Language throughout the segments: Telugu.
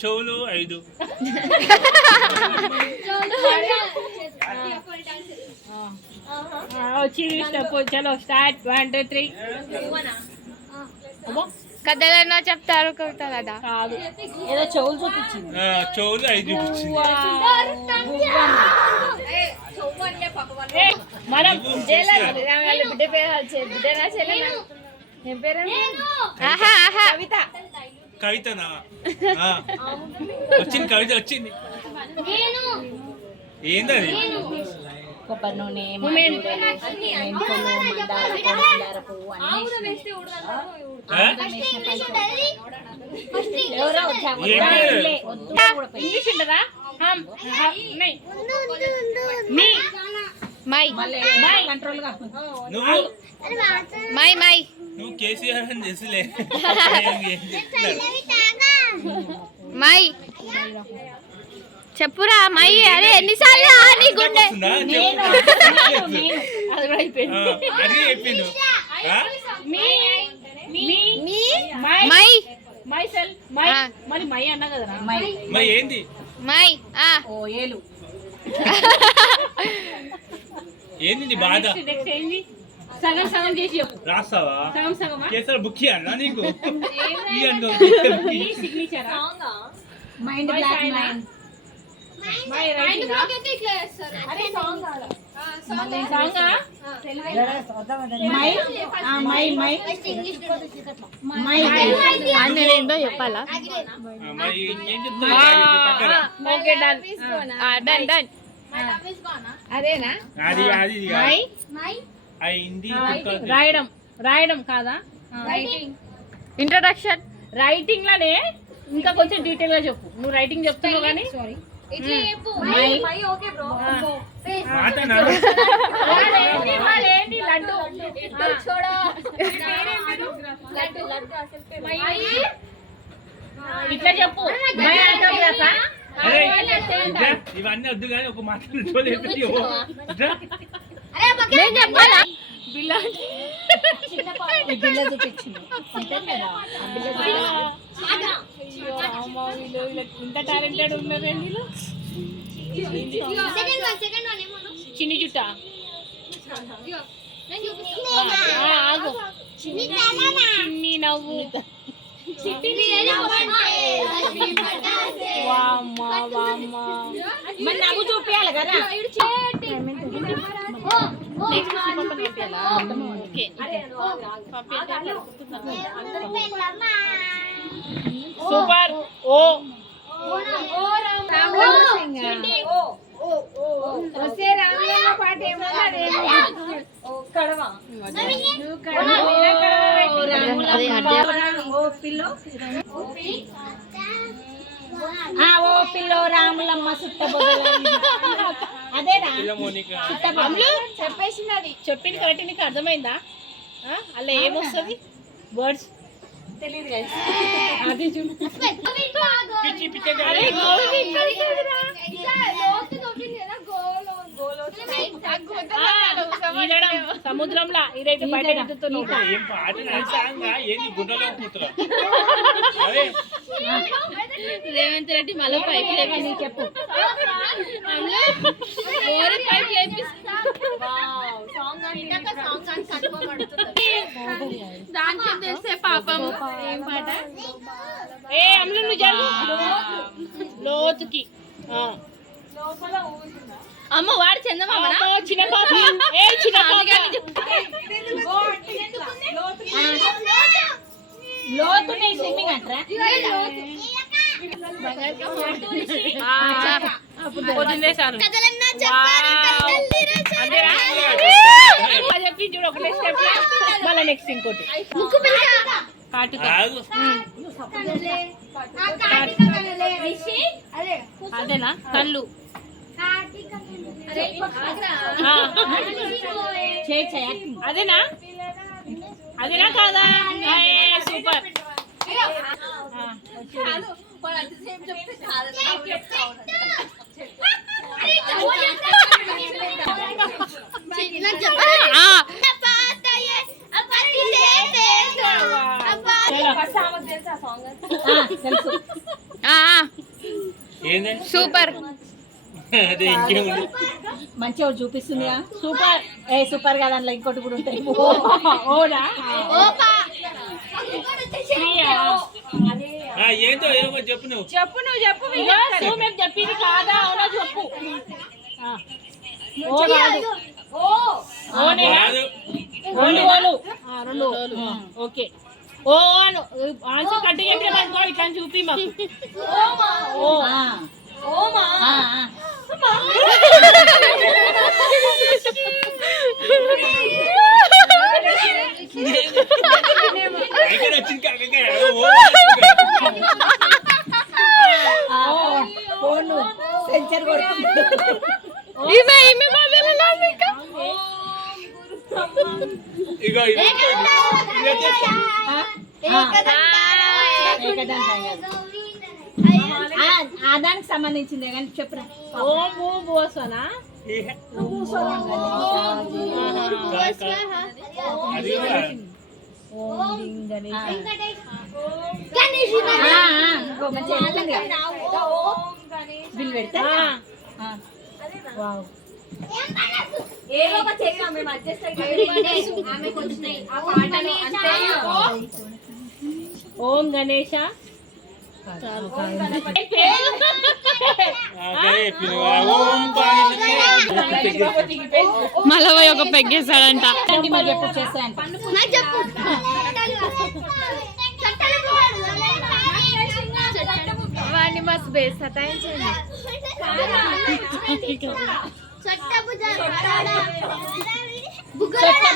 చెవులు 5. వచ్చి చలో స్టార్ట్ 1 2 3. కథలన్నా చెప్తారు కవిత కదా కాదు ఏదో చెవులు చూపించింది. చెవులు 5 చూపించింది. మనం బిడ్డ పేరు కవిత కవితనా? వచ్చింది కవిత వచ్చింది. ఏంటది? కొబ్బరి నూనె ఇంగ్లీష్ ఉండదా? నువ్వు కేసీఆర్ అని తెలుసులే. మై చెప్పురా మై. అరే ఎన్నిసార్లు నీ గుండె మై అన్నా కదరా. మై ఏంది? మై ఏలు ఏంది బాధ? ఏంది? సగం సగం చేసి చెప్పు. రాస్తావా? సగం సగమా? కేసీఆర్ బుక్ అన్నా నీకు సిగ్నేచర్ మైండ్ ఏందో చెప్పాలా? అదేనా రాయడం రాయడం కాదా? ఇంట్రడక్షన్ రైటింగ్ లోనే ఇంకా కొంచెం డీటెయిల్ గా చెప్పు. నువ్వు రైటింగ్ చెప్తున్నావు కానీ ఇట్లా చెప్పు. ఇవన్నీ వద్దు కానీ ఒక మాట చెప్పాలా? బిల్ల చూపించింది. ఇంత టాలెంటెడ్ ఉన్నారండి. చిన్ని జుట్ట ఆగు. చిన్ని నవ్వు. మరి నవ్వు చూపించాలి కదా. సూపర్. ఓ పాట ఓ పిల్లో రాములమ్మ సుట్ట అదేనా? చెప్పేసింది. చెప్పింది కరెక్ట్. నీకు అర్థమైందా? అలా ఏమొస్తుంది? వర్డ్స్ తెలియదు. అది సముద్రంలో ఇదైతే బయట రేవంత్ రెడ్డి మళ్ళీ పైపు లేపి చెప్పు. పైపు లేపి పాపం. ఏం పాట? ఏ అమ్ములు నువ్వు జరుగు. లోతుకి అమ్మ వాడు చందమామ చిన్న పాప. ఏ చిన్న లోతు స్విమ్మింగ్ అంటారా? చెప్పి చూడు. ఒక నెక్స్ట్ స్టెప్ మళ్ళీ నెక్స్ట్ ఇంకోటి. అదేనా? కళ్ళు అదేనా? అదేనా కాదా? సూపర్. తెలుసు. ఏంది సూపర్. అదే ఇంకేముంది మంచిగా చూపిస్తుందిగా. సూపర్. సూపర్ కదా, అందులో ఇంకోటి కూడా ఉంటాయి. ఓనా ఏంటో ఏమో చెప్పు నువ్వు మేము చెప్పింది కాదా అవునా చెప్పు. ఓ కాదు. కాదు. రెండు ఓకే. ఓ అను ఆన్సర్ కట్టి చెప్పిన మనకో ఇట్లా చూపి మాకు. ఓ ఇక్కడ వచ్చింది కాకకాయ. ఫోన్ సెన్సర్ కొడుతుంది. ఇగో దానికి సంబంధించిందే కానీ చెప్పరా. ఓం బోసనా బిల్ పెడతా. ఓం గణేష. మళ్ళా పోయి ఒక పెగ్గేస్తాడంట. వాడిని మస్తు బేస్ సతాయించండి.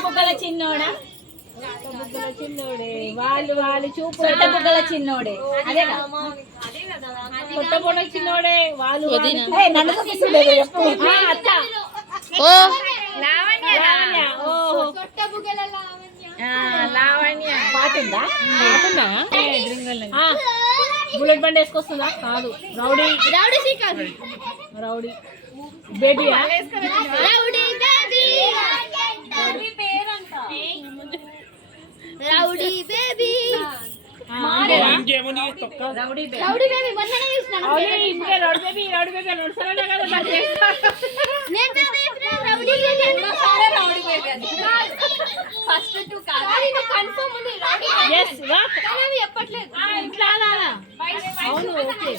బుగ్గల చిన్నోడా. చిన్నోడే వాళ్ళు చూపు. బుగ్గల చిన్నోడే అదే కొత్త బుగ్గల చిన్నోడే వాళ్ళు. అత్త లావణ్య పాటుందా. బుల్లెట్ బండి వేసుకొస్తుందా. కాదు రౌడీ బేబీ. అవును ఓకే.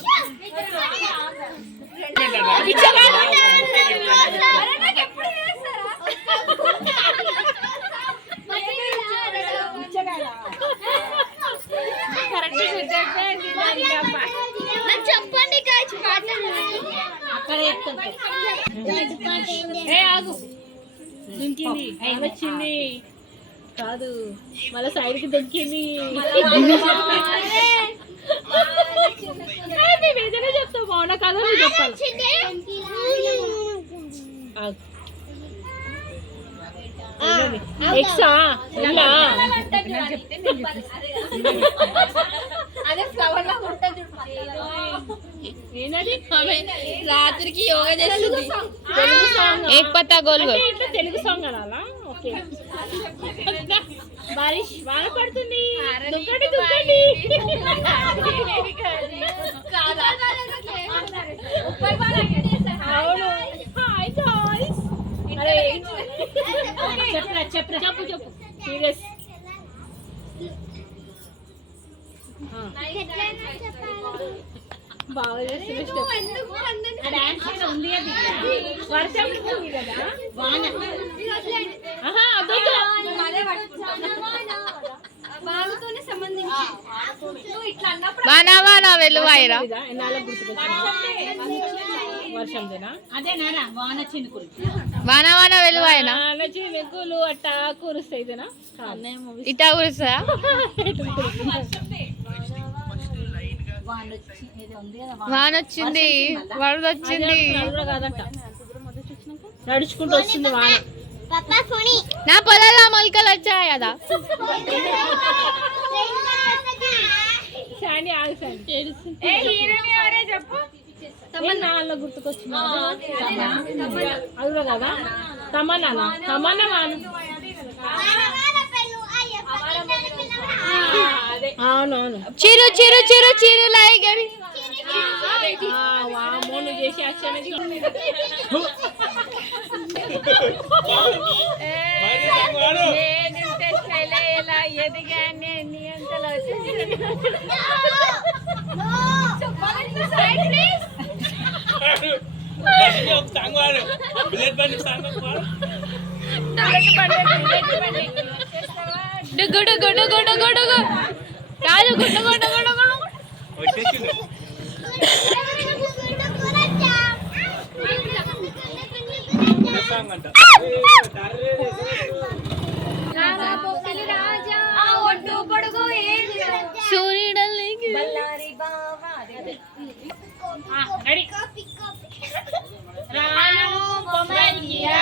చెప్పండి అక్కడ దుంకింది వచ్చింది కాదు మళ్ళీ సైడ్ కి దొరికింది. మేము ఏదైనా చెప్తాం బాగున్నా కదా నువ్వు చెప్పాలి. ఎక్సా ఇలా రాత్రికి యోగా చేస్తుంది. తెలుగు సాంగ్. ఏక్ పత్తా గోల్ గోల్. ఇట్లా తెలుగు సాంగ్ అనాలా. ఓకే. బారిష్ వాన పడుతుంది. దుక్కండి దుక్కండి. అవును. Hi guys. అరే చెప్పు సీరియస్. బాగా ఉంది వర్షం కదా వాన. వానా వానా వెలువాయిరా. వర్షందేనా అదేనా వాన చినుకులు. వానా వానా వెలువాయినా చినుకులు అట్టా కురుస్తాయిదేనా. ఇటా కురుస్తా. వానొచ్చింది వరదొచ్చింది. నడుచుకుంటూ వస్తుంది వాన. నా పొలాల్లో మొలకలు వచ్చాయి కదా. నాన్న గుర్తుకొచ్చింది అదురా కదా. తమన్నా వాన. అదే అవునవును చిరు చిరు చిరు చిరు లైక్ అని వామ్మో నువ్వు చేసే యాక్షన్ అది. మరి సాంగ్ పాడు. నేనింతే స్టైల్ ఎలా ఎదిగానే నీ అంతలో బండి ఒక సాంగ్ పాడు. బుల్లెట్ బండి సాంగ్ పాడు. డుగు డుగు డుగు డుగు డుగు రాజు గుడ్డు గుడ్డు గుడ్డు గుడ్డు వచ్చేసిండు. బుల్లెట్ సాంగ్ అంట. సూర్యుడల్లికి రెడీ రాను బొమ్మయ్యా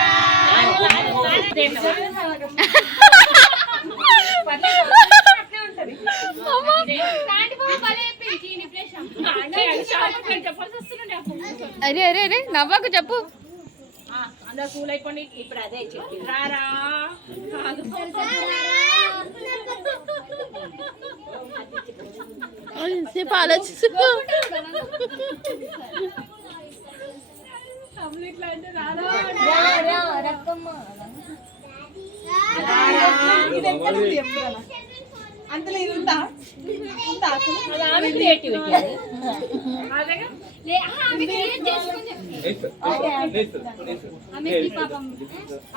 అరే అరే అరే నవ్వకు చెప్పు అందరూ కూల్ అయిపోండి. ఇప్పుడు అదే చెప్పి రారా సేపు ఆలోచిస్తూ ఇట్లా అంటే రారా అంతలో ఇది ఉందా అది ఆమె క్రియేటివిటీ అది. అదేగా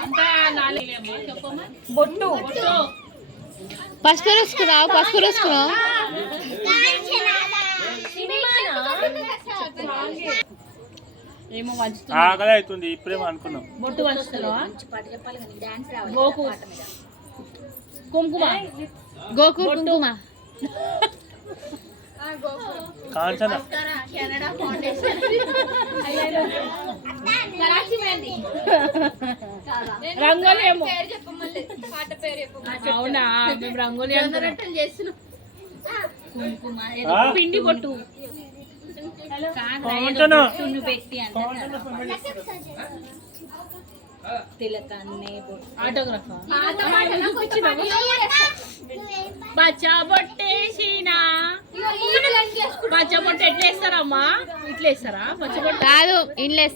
అంతా నాలుగేమో చెప్పమ్మా. బొట్టు పసుపు వేసుకున్నావు పసుపు వేసుకున్నావు ఏమో వంచుతుంది. ఆకలి అవుతుంది ఇప్పుడేమో అనుకున్నాం. బొట్టు వంచుతున్నావా? గోకు కుంకుమ గోకు కుంకుమ కాంచన రంగోలి ఏమో. అవునా మేము రంగోలి ఆ? పిండి కొట్టు కాంచన ఆటోగ్రాఫా బచ్చా బొట్టేసిన బచ్చా బొట్టు ఎట్లా వేస్తారమ్మా? ఇట్లా వేస్తారా బచ్చా బొట్టు? కాదు ఇంట్లో